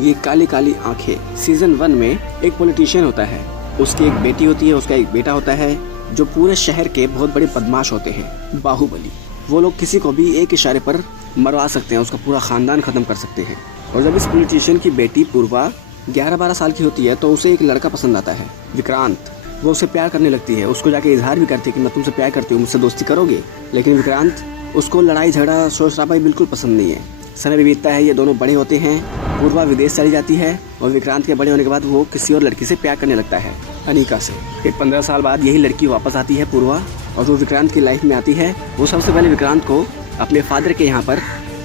ये काली काली आंखें। सीजन 1 में एक पॉलिटिशियन होता है, उसकी एक बेटी होती है, उसका एक बेटा होता है, जो पूरे शहर के बहुत बड़े बदमाश होते हैं, बाहुबली। वो लोग किसी को भी एक इशारे पर मरवा सकते हैं, उसका पूरा खानदान खत्म कर सकते हैं। और जब इस पॉलिटिशियन की बेटी पूर्वा 11-12 साल की होती है तो उसे एक लड़का पसंद आता है, विक्रांत। वो उससे प्यार करने लगती है, उसको जाके इजहार भी करती है कि मैं तुमसे प्यार करती हूँ, मुझसे दोस्ती करोगे। लेकिन विक्रांत, उसको लड़ाई झगड़ा शोर शराबा बिल्कुल पसंद नहीं है। समय भी बीतता है, ये दोनों बड़े होते हैं। पूर्वा विदेश चली जाती है और विक्रांत के बड़े होने के बाद वो किसी और लड़की से प्यार करने लगता है, अनिका से। फिर 15 साल बाद यही लड़की वापस आती है, पूर्वा, और वो विक्रांत की लाइफ में आती है। वो सबसे पहले विक्रांत को अपने फादर के यहाँ पर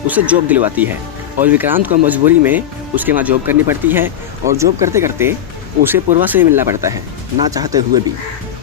उसे जॉब दिलवाती है और विक्रांत को मजबूरी में उसके वहाँ जॉब करनी पड़ती है। और जॉब करते करते उसे पूर्वा से मिलना पड़ता है, ना चाहते हुए भी।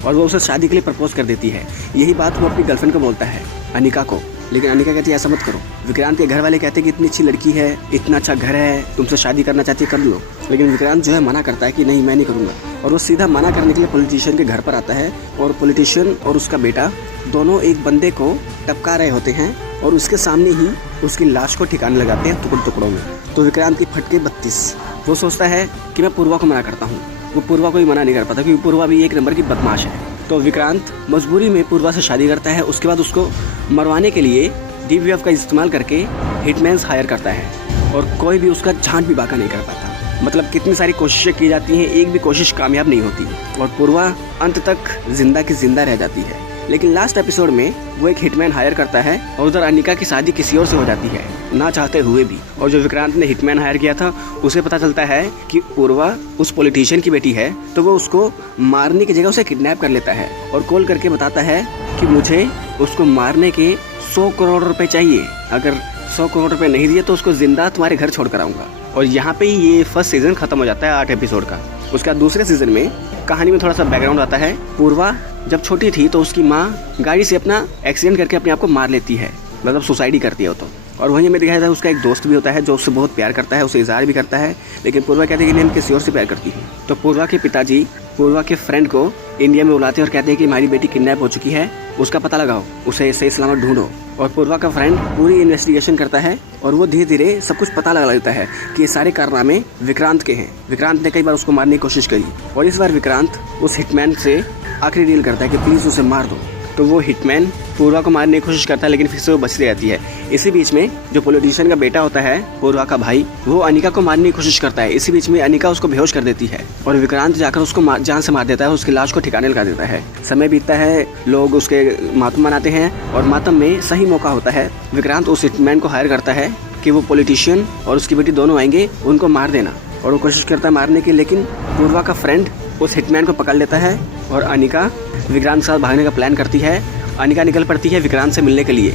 और वो उसे शादी के लिए प्रपोज कर देती है। यही बात वो अपनी गर्लफ्रेंड को बोलता है, अनिका को। लेकिन अनिका कहती है ऐसा मत करो। विक्रांत के घर वाले कहते हैं कि इतनी अच्छी लड़की है, इतना अच्छा घर है, तुमसे शादी करना चाहती है, कर लो। लेकिन विक्रांत जो है मना करता है कि नहीं, मैं नहीं करूँगा। और वो सीधा मना करने के लिए पॉलिटिशियन के घर पर आता है और पॉलिटिशियन और उसका बेटा दोनों एक बंदे को टपका रहे होते हैं और उसके सामने ही उसकी लाश को ठिकाने लगाते हैं टुकड़ों टुकड़ों में। तो विक्रांत की फटके 32। वो सोचता है कि मैं पूर्वा को मना करता हूँ। वो पूर्वा को भी मना नहीं कर पाता क्योंकि पूर्वा भी एक नंबर की बदमाश है। तो विक्रांत मजबूरी में पूर्वा से शादी करता है। उसके बाद उसको मरवाने के लिए DVF का इस्तेमाल करके हिटमैन्स हायर करता है और कोई भी उसका झांट भी बाका नहीं कर पाता। मतलब कितनी सारी कोशिशें की जाती हैं, एक भी कोशिश कामयाब नहीं होती और पूर्वा अंत तक जिंदा की जिंदा रह जाती है। लेकिन लास्ट एपिसोड में वो एक हिटमैन हायर करता है और उधर अनिका की शादी किसी और से हो जाती है, ना चाहते हुए भी। और जो विक्रांत ने हिटमैन हायर किया था उसे पता चलता है कि पूर्वा उस पॉलिटिशियन की बेटी है, तो वो उसको मारने की जगह उसे किडनैप कर लेता है और कॉल करके बताता है कि मुझे उसको मारने के 100 करोड़ रुपए चाहिए। अगर 100 करोड़ रुपए नहीं दिए तो उसको जिंदा तुम्हारे घर छोड़ कर आऊँगा। और यहाँ पे ही ये फर्स्ट सीजन खत्म हो जाता है 8 एपिसोड का। उसका दूसरे सीजन में कहानी में थोड़ा सा बैकग्राउंड आता है। पूर्वा जब छोटी थी तो उसकी माँ गाड़ी से अपना एक्सीडेंट करके अपने आप को मार लेती है, मतलब सुसाइड ही करती है वो तो। और वहीं में दिखाया जाता है उसका एक दोस्त भी होता है जो उससे बहुत प्यार करता है, उसे इजहार भी करता है। लेकिन पूर्वा कहती है कि मैं किसी और से प्यार करती हूँ। तो पूर्वा के पिताजी पूर्वा के फ्रेंड को इंडिया में बुलाते हैं और कहते हैं कि हमारी बेटी किडनैप हो चुकी है, उसका पता लगाओ, उसे सही सलामत ढूंढो। और पूर्वा का फ्रेंड पूरी इन्वेस्टिगेशन करता है और वो धीरे धीरे सब कुछ पता लगा लेता है कि ये सारे कारनामे विक्रांत के हैं। विक्रांत ने कई बार उसको मारने की कोशिश करी और इस बार विक्रांत उस हिटमैन से आखिरी डील करता है कि प्लीज़ उसे मार दो। तो वो हिटमैन पूर्वा को मारने की कोशिश करता है लेकिन फिर से वो बच जाती है। इसी बीच में जो पॉलिटिशियन का बेटा होता है, पूर्वा का भाई, वो अनिका को मारने की कोशिश करता है। इसी बीच में अनिका उसको बेहोश कर देती है और विक्रांत जाकर उसको जान से मार देता है, उसकी लाश को ठिकाने लगा देता है। समय बीतता है, लोग उसके मातम मनाते हैं और मातम में सही मौका होता है। विक्रांत उस हिटमैन को हायर करता है कि वो पॉलिटिशियन और उसकी बेटी दोनों आएंगे, उनको मार देना। और वो कोशिश करता है मारने की, लेकिन पूर्वा का फ्रेंड उस हिटमैन को पकड़ लेता है और अनिका विक्रांत के साथ भागने का प्लान करती है। अनिका निकल पड़ती है विक्रांत से मिलने के लिए,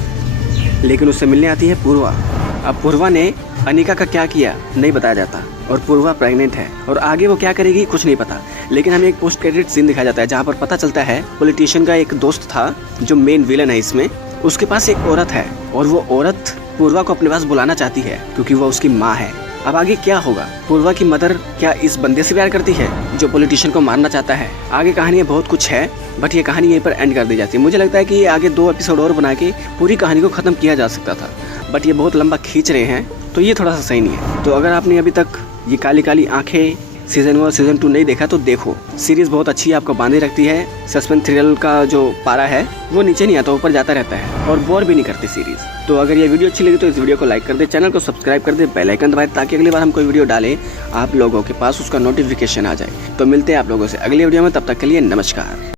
लेकिन उससे मिलने आती है पूर्वा। अब पूर्वा ने अनिका का क्या किया नहीं बताया जाता और पूर्वा प्रेग्नेंट है और आगे वो क्या करेगी कुछ नहीं पता। लेकिन हमें एक पोस्ट क्रेडिट सीन दिखाया जाता है जहाँ पर पता चलता है पॉलिटिशियन का एक दोस्त था जो मेन विलन है इसमें, उसके पास एक औरत है और वो औरत पूर्वा को अपने पास बुलाना चाहती है क्योंकि वो उसकी माँ है। अब आगे क्या होगा? पूर्वा की मदर क्या इस बंदे से प्यार करती है जो पॉलिटिशियन को मारना चाहता है? आगे कहानी में बहुत कुछ है, बट ये कहानी यहीं पर एंड कर दी जाती है। मुझे लगता है कि ये आगे 2 एपिसोड और बना के पूरी कहानी को खत्म किया जा सकता था, बट ये बहुत लंबा खींच रहे हैं तो ये थोड़ा सा सही नहीं है। तो अगर आपने अभी तक ये काली काली आंखें सीजन 1 और सीजन 2 नहीं देखा तो देखो, सीरीज बहुत अच्छी है, आपको बांधे रखती है। सस्पेंस थ्रिल का जो पारा है वो नीचे नहीं आता, ऊपर जाता रहता है और बोर भी नहीं करती सीरीज। तो अगर ये वीडियो अच्छी लगी तो इस वीडियो को लाइक कर दे, चैनल को सब्सक्राइब कर दे, बेल आइकन दबाएं ताकि अगली बार हम कोई वीडियो डालें आप लोगों के पास उसका नोटिफिकेशन आ जाए। तो मिलते हैं आप लोगों से अगली वीडियो में, तब तक के लिए नमस्कार।